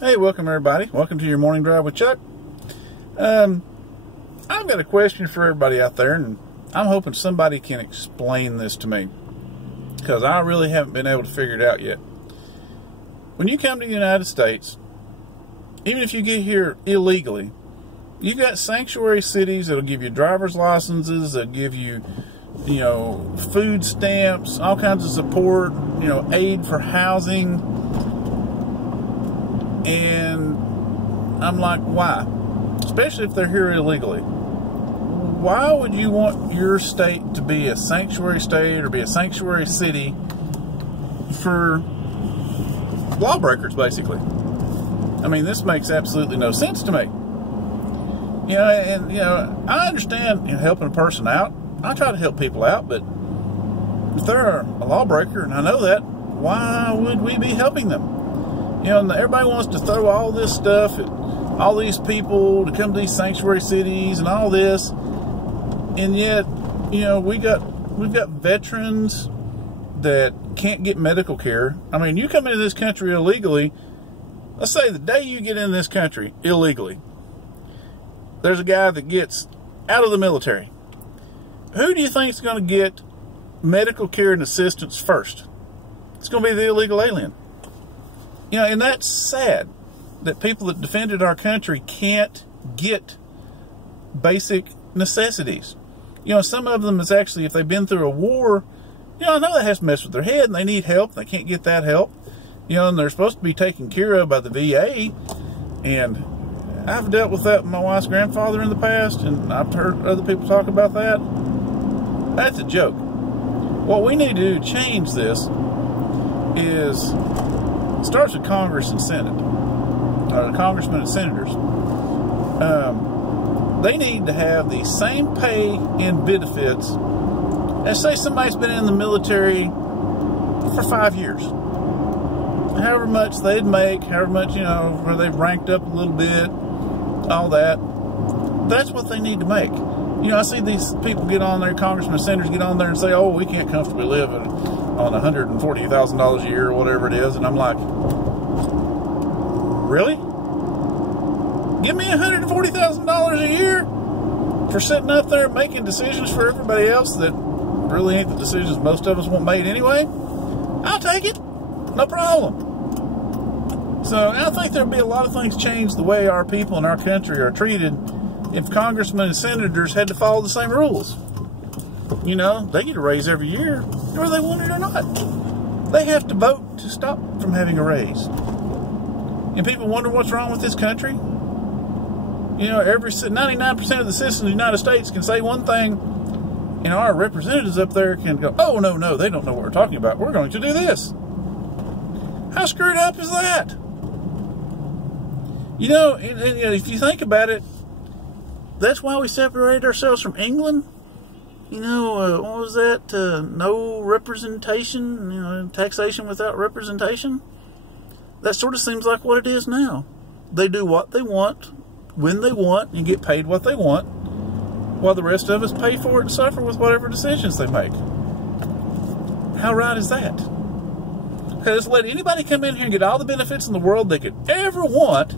Hey, welcome everybody. Welcome to your morning drive with Chuck. I've got a question for everybody out there, and I'm hoping somebody can explain this to me, because I really haven't been able to figure it out yet. When you come to the United States, even if you get here illegally, you've got sanctuary cities that'll give you driver's licenses, they'll give you, food stamps, all kinds of support, aid for housing. And I'm like, why? Especially if they're here illegally. Why would you want your state to be a sanctuary state or be a sanctuary city for lawbreakers, basically? I mean, this makes absolutely no sense to me. I understand helping a person out. I try to help people out, but if they're a lawbreaker, and I know that, why would we be helping them? And everybody wants to throw all this stuff at all these people to come to these sanctuary cities and all this, and yet, we've got veterans that can't get medical care. I mean, you come into this country illegally. Let's say the day you get in this country illegally, there's a guy that gets out of the military. Who do you think is going to get medical care and assistance first? It's going to be the illegal alien. And that's sad that people that defended our country can't get basic necessities. Some of them is actually, if they've been through a war, I know that has to mess with their head and they need help. They can't get that help. And they're supposed to be taken care of by the VA. And I've dealt with that with my wife's grandfather in the past, and I've heard other people talk about that. That's a joke. What we need to do to change this is, it starts with Congress and Senate, or the congressmen and senators. They need to have the same pay and benefits as, say, somebody's been in the military for 5 years. However much they'd make, however much, where they've ranked up a little bit, all that. That's what they need to make. I see these people get on there, congressmen and senators get on there and say, oh, we can't comfortably live on $140,000 a year or whatever it is. And I'm like, really? Give me $140,000 a year for sitting up there making decisions for everybody else that really ain't the decisions most of us want made anyway? I'll take it. No problem. So I think there'll be a lot of things change the way our people in our country are treated if congressmen and senators had to follow the same rules. They get a raise every year, whether they want it or not. They have to vote to stop from having a raise. And people wonder what's wrong with this country. 99% of the citizens of the United States can say one thing, and our representatives up there can go, oh, no, they don't know what we're talking about. We're going to do this. How screwed up is that? If you think about it, that's why we separated ourselves from England. What was that? No representation, taxation without representation. That sort of seems like what it is now. They do what they want, when they want, and get paid what they want, while the rest of us pay for it and suffer with whatever decisions they make. How right is that? Because let anybody come in here and get all the benefits in the world they could ever want,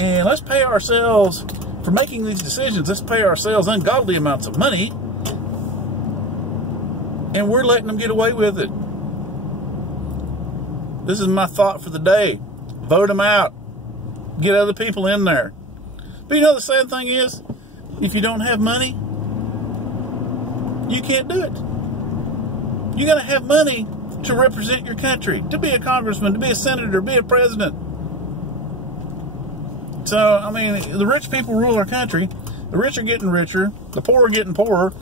and let's pay ourselves for making these decisions. Let's pay ourselves ungodly amounts of money, and we're letting them get away with it. This is my thought for the day. Vote them out. Get other people in there. But the sad thing is, if you don't have money, you can't do it. You got to have money to represent your country, to be a congressman, to be a senator, be a president. So, the rich people rule our country. The rich are getting richer, the poor are getting poorer,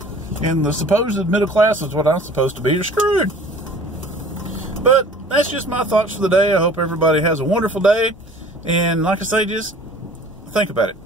and the supposed middle class is what I'm supposed to be, are screwed. But that's just my thoughts for the day. I hope everybody has a wonderful day. And like I say, just think about it.